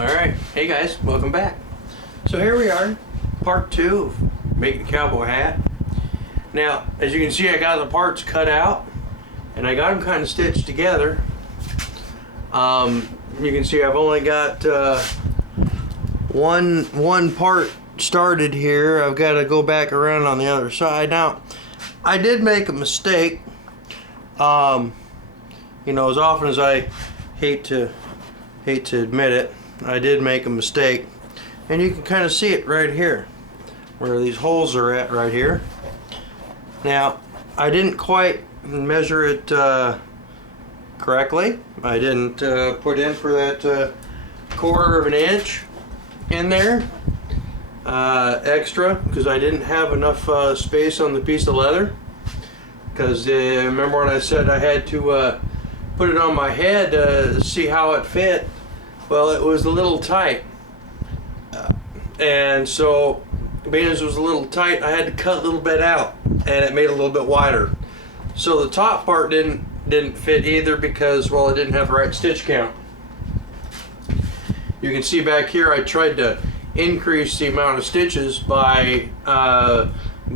Alright, hey guys, welcome back. So here we are, part 2 of making a cowboy hat. Now, as you can see, I got the parts cut out and I got them kind of stitched together. You can see I've only got one part started here. I've got to go back around on the other side. Now, I did make a mistake. You know, as often as I hate to admit it, I did make a mistake, and you can kind of see it right here where these holes are at right here. Now, I didn't quite measure it correctly. I didn't put in for that 1/4 of an inch in there extra, because I didn't have enough space on the piece of leather. Because remember when I said I had to put it on my head to see how it fit? Well, it was a little tight, and so being as it was a little tight, I had to cut a little bit out, and it made it a little bit wider. So the top part didn't fit either, because, well, it didn't have the right stitch count. You can see back here I tried to increase the amount of stitches by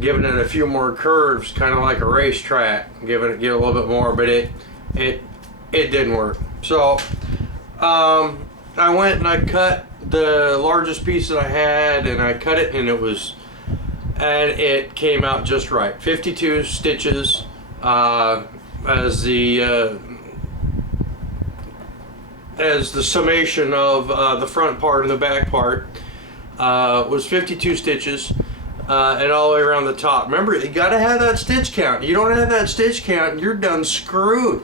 giving it a few more curves, kind of like a racetrack, give it a little bit more, but it didn't work. So I went and I cut the largest piece that I had, and I cut it, and it came out just right. 52 stitches as the summation of the front part and the back part was 52 stitches, and all the way around the top. Remember, you got to have that stitch count. You don't have that stitch count, you're done screwed.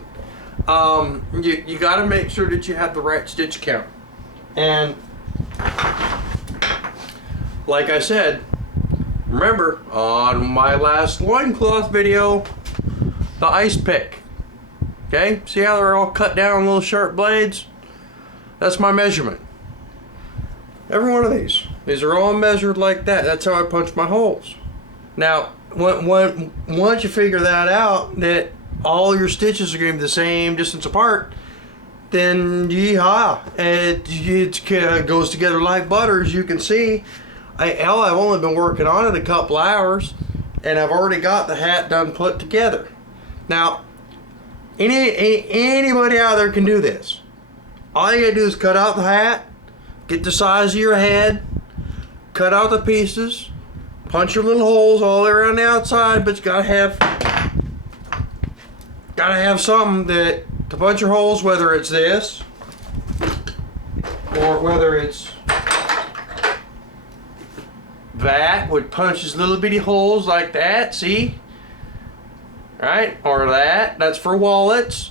You got to make sure that you have the right stitch count. And like I said, remember on my last loincloth video, the ice pick. Okay, see how they're all cut down little sharp blades? That's my measurement. Every one of these are all measured like that. That's how I punch my holes. Now, once you figure that out, that all your stitches are going to be the same distance apart, then yeehaw, it goes together like butter, as you can see. I've only been working on it a couple hours, and I've already got the hat done put together. Now, anybody out there can do this. All you gotta do is cut out the hat, get the size of your head, cut out the pieces, punch your little holes all the way around the outside, but you gotta have something to punch your holes, whether it's this or whether it's that would punches little bitty holes like that, see? Right? Or that's for wallets.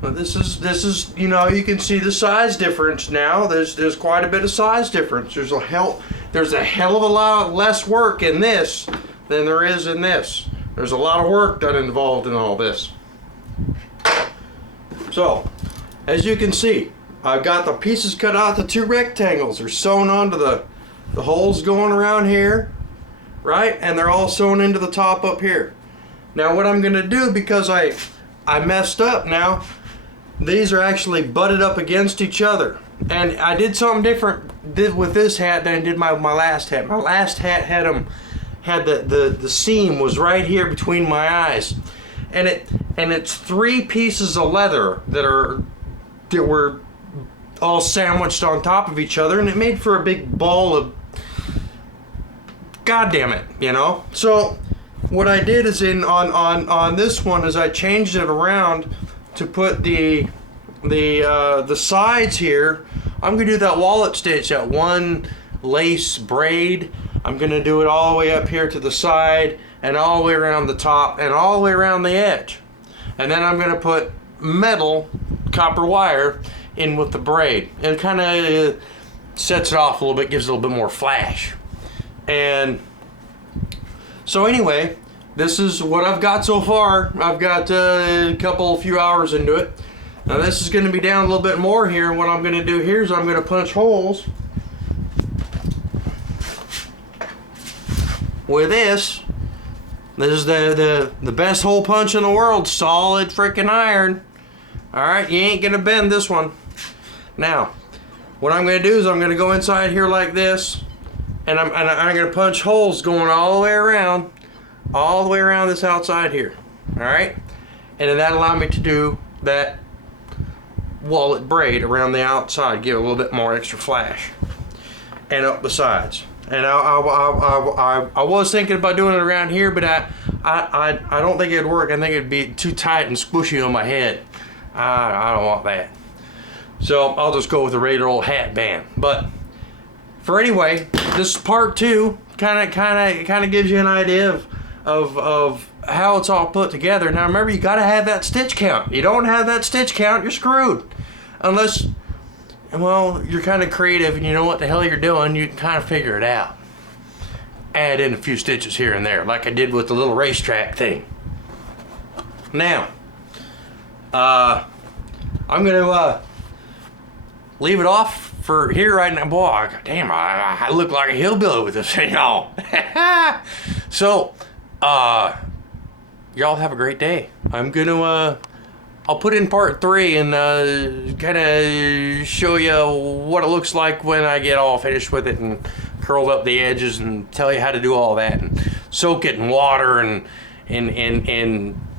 Well, this is you know, you can see the size difference now. There's quite a bit of size difference. There's a hell of a lot less work in this than there is in this. There's a lot of work done involved in all this. So, as you can see, I've got the pieces cut out, the 2 rectangles are sewn onto the holes going around here, right? And they're all sewn into the top up here. Now what I'm gonna do, because I messed up now, these are actually butted up against each other. And I did something different with this hat than I did my last hat. My last hat had the seam was right here between my eyes. And it's 3 pieces of leather that were all sandwiched on top of each other, and it made for a big ball of, god damn it, you know. So what I did is on this one is I changed it around to put the sides here. I'm gonna do that wallet stitch, that one lace braid. I'm gonna do it all the way up here to the side, and all the way around the top, and all the way around the edge. And then I'm gonna put metal copper wire in with the braid, and it kind of sets it off a little bit, gives it a little bit more flash. And so anyway, this is what I've got so far. I've got a few hours into it. Now this is going to be down a little bit more here, and what I'm going to do here is I'm going to punch holes with this. This is the best hole punch in the world, solid freaking iron. Alright, you ain't gonna bend this one. Now, what I'm going to do is I'm going to go inside here like this, and I'm going to punch holes going all the way around this outside here. All right, and then that allow me to do that wallet braid around the outside, give it a little bit more extra flash, and up the sides. And I was thinking about doing it around here, but I don't think it'd work. I think it'd be too tight and squishy on my head. I don't want that. So I'll just go with the regular old hat band. But for anyway, this is part 2. Kind of gives you an idea of how it's all put together. Now remember, you got to have that stitch count. You don't have that stitch count, you're screwed. Unless, well, you're kind of creative and you know what the hell you're doing, you can kind of figure it out. Add in a few stitches here and there, like I did with the little racetrack thing. Now, I'm gonna leave it off for here right now. Boy, damn, I look like a hillbilly with this thing on. So, y'all have a great day. I'm gonna I'll put in part 3 and kind of show you what it looks like when I get all finished with it and curled up the edges, and tell you how to do all that and soak it in water and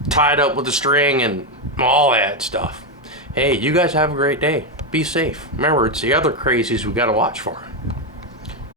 tie it up with a string and all that stuff. Hey, you guys have a great day. Be safe. Remember, it's the other crazies we got to watch for.